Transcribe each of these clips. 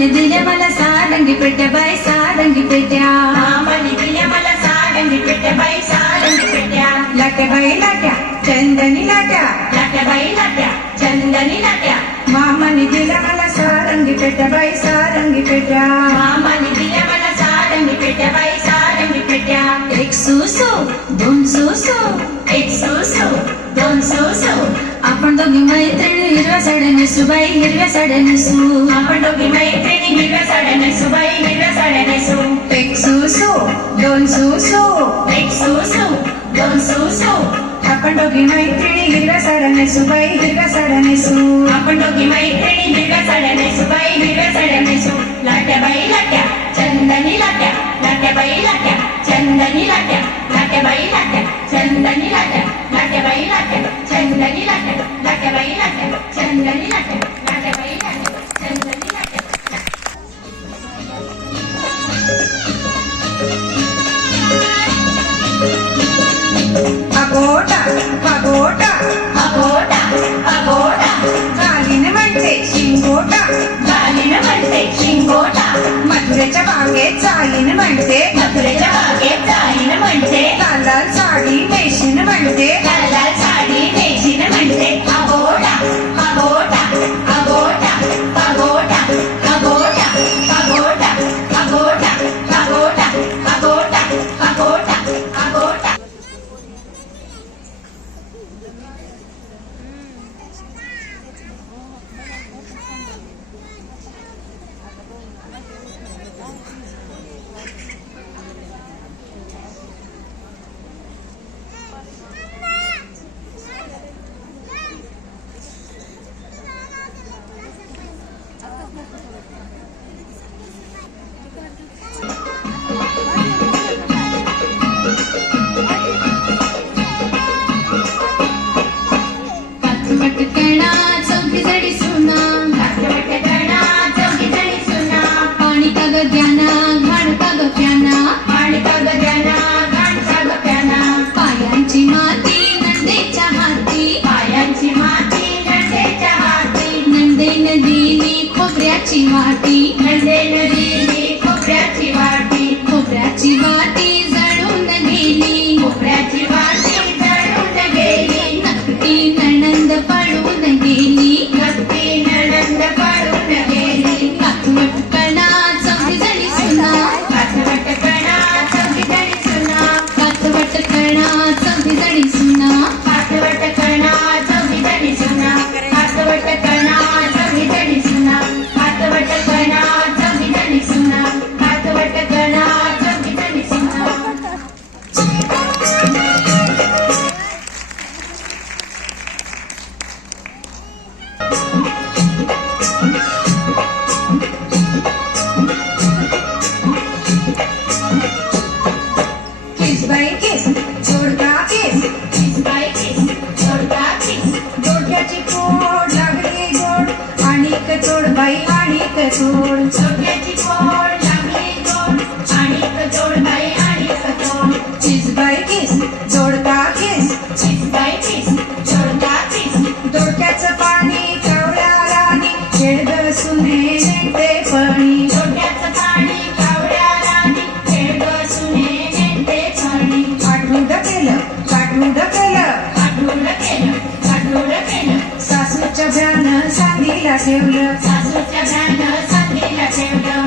మామని దిలమల సారంగి పెట్ట బై సారంగి పెట్టా మామని దిలమల సారంగి పెట్ట బై సారంగి పెట్ట లట బై లట చందని లట లట బై లట చందని లట మామని దిలమల సారంగి పెట్ట బై సారంగి పెట్టా మామని దిలమల సారంగి పెట్ట బై సారంగి పెట్టా ఎక్సూసు దున్సూసు ఎక్సూసు सो सो आपण दोघी मैत्रिणी हिरव्या साड्या नेसू बाई हिरव्या साड्या नेसू आपण दोघी मैत्रिणी हिरव्या साड्या नेसू बाई हिरव्या साड्या नेसू एक सो दोन सो एक सो दोन सो आपण दोघी मैत्रिणी हिरव्या साड्या नेसू बाई हिरव्या साड्या नेसू आपण दोघी मैत्रिणी हिरव्या साड्या नेसू हिरव्या साड्या नेसू लाट्या बाई लाट्या चंदनी लाट्या लाट्या बाई लाट्या चंदनी लाट्या बाई लाट्या चंदनी लाट्या लाट्याबाई लाट्या चंदनी लाट्या लाट्याबाई लाट्या चंदनी लाट्या लाट्याबाई चंदनी मथुरेच्या बागेत जाईन म्हणते मथुरेच्या बागेत जाईन म्हणते लाल साडी नेशीन म्हणते लाल साडी नेशीन म्हणते अहो చెవులు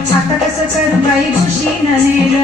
అత్తదశ చెరుపై భూషిణ నేలు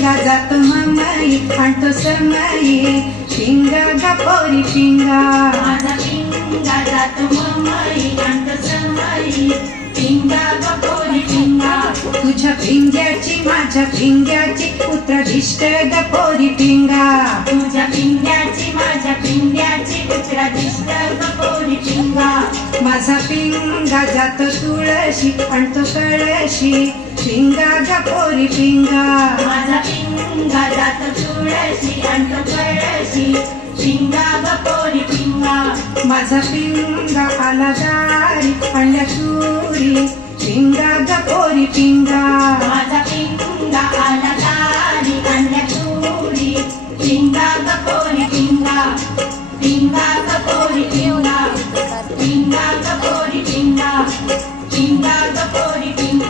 घेतला जातो मामाई आणतो समाई शिंगा गा पोरी शिंगा माझा शिंगा जातो शिंगा पोरी तुझ्या पिंग्याची माझ्या पिंग्याची कुत्रा ग पोरी पिंगा तुझ्या पिंग्याची माझ्या पिंग्याची कुत्रा ग पोरी पिंगा माझा पिंगा जातो तुळशी तो कळशी पिंगा ग पिंगा చేసి అంత పడేసి చింగాగ పోని చింగ మజపింగ అలదారి పళ్ళసూరి చింగాగ పోని చింగ మజపింగ అలదారి పళ్ళసూరి చింగాగ పోని చింగ చింగాగ పోని చింగ చింగాగ పోని చింగ చింగాగ పోని చింగ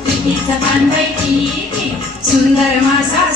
किती थकान बैठी सुंदर माझा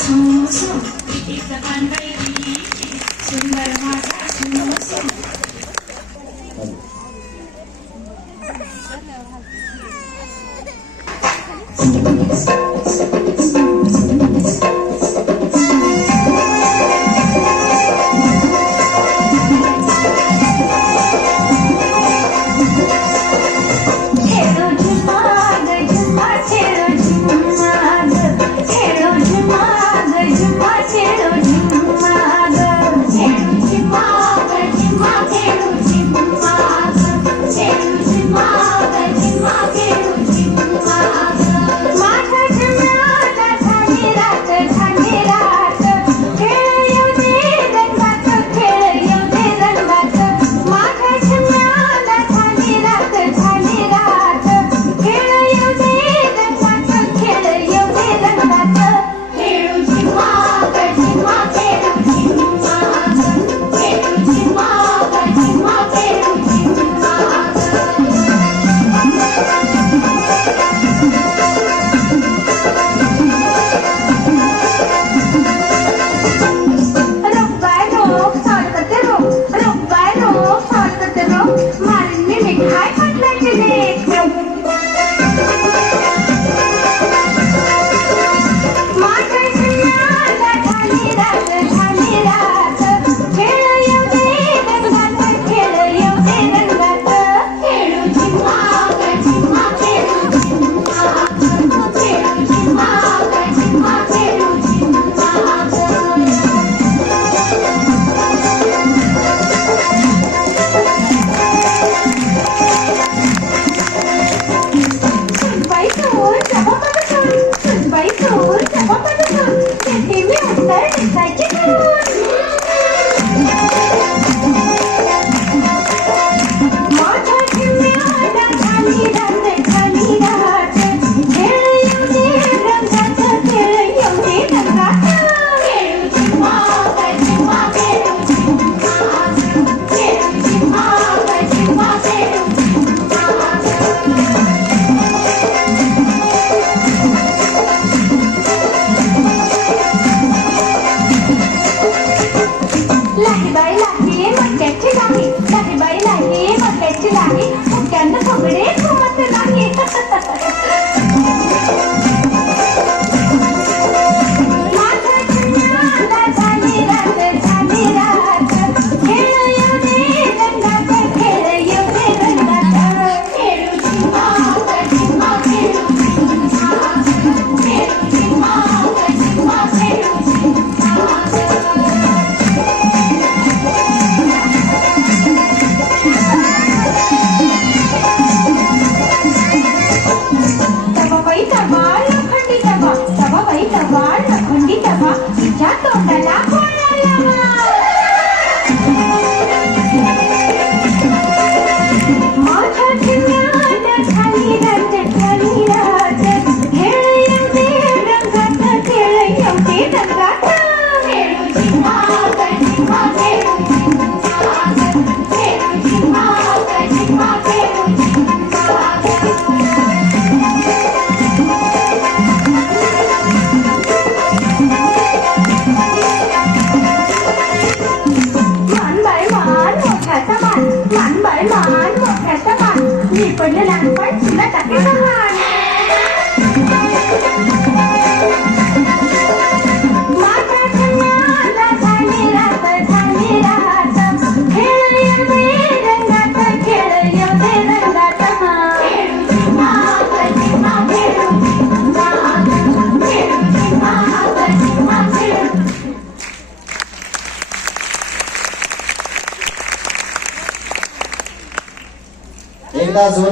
我娘，我起来打个哈儿。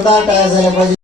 पडदा